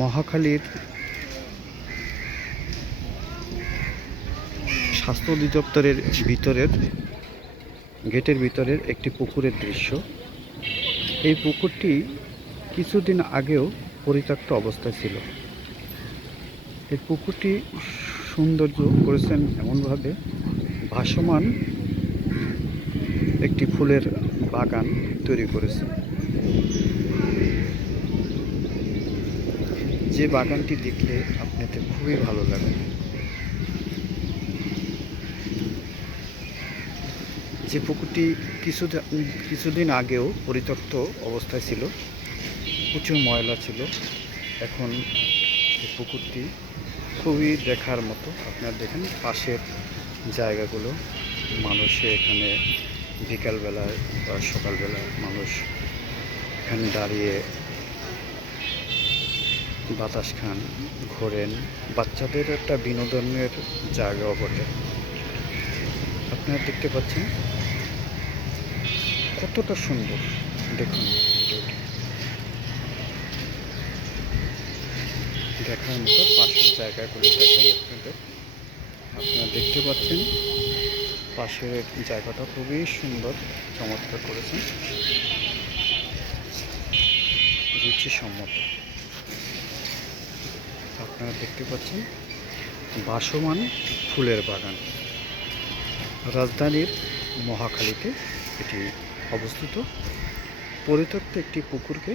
মহাখালীর স্বাস্থ্য অধিদপ্তরের ভিতরের গেটের ভিতরের একটি পুকুরের দৃশ্য। এই পুকুরটি কিছুদিন আগেও পরিত্যক্ত অবস্থায় ছিল। এই পুকুরটি সৌন্দর্য করেছেন এমনভাবে, ভাসমান একটি ফুলের বাগান তৈরি করেছেন। যে বাগানটি দেখলে আপনাদের খুবই ভালো লাগবে। যে পুকুরটি কিছুদিন আগেও পরিত্যক্ত অবস্থায় ছিল, প্রচুর ময়লা ছিল, এখন এই পুকুরটি খুবই দেখার মতো। আপনারা দেখেন পাশের জায়গাগুলো, মানুষে এখানে বিকালবেলায় বা সকালবেলায় মানুষ এখানে দাঁড়িয়ে বাতাস খান, ঘোরেন। বাচ্চাদের একটা বিনোদনের জায়গাও বটে। আপনারা দেখতে পাচ্ছেন কতটা সুন্দর, দেখুন ভিডিওটি দেখার মতো। পাশের জায়গাগুলো দেখাই আপনাদের। আপনারা দেখতে পাচ্ছেন পাশের জায়গাটা খুবই সুন্দর, চমৎকার করেছেন, রুচিসম্মত। আপনারা দেখতে পাচ্ছেন ভাসমান ফুলের বাগান। রাজধানীর মহাখালীতে এটি অবস্থিত। পরিত্যক্ত একটি পুকুরকে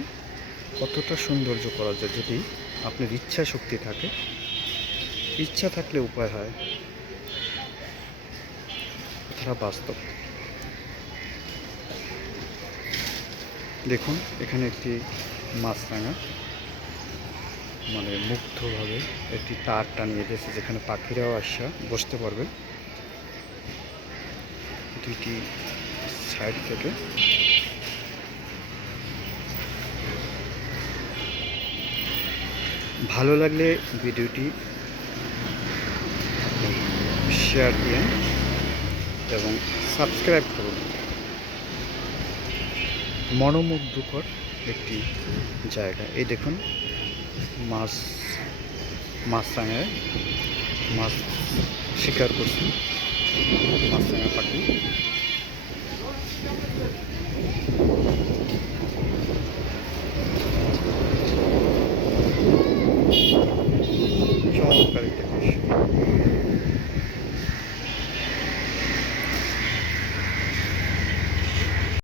কতটা সৌন্দর্য করা যায় যদি আপনার ইচ্ছা শক্তি থাকে। ইচ্ছা থাকলে উপায় হয়, এটা বাস্তব। দেখুন এখানে একটি মাছরাঙা মুক্তভাবে একটি তার টানিয়ে দিয়েছে, যেখানে পাখিরাও আসা বসতে পারবে দুইটি সাইড থেকে। ভালো লাগলে ভিডিওটি শেয়ার দিন এবং সাবস্ক্রাইব করুন। মনোমুগ্ধকর একটি জায়গা। এই দেখুন মাছরাঙায় মাছ শিকার করছে, মাছরাঙা পাখি।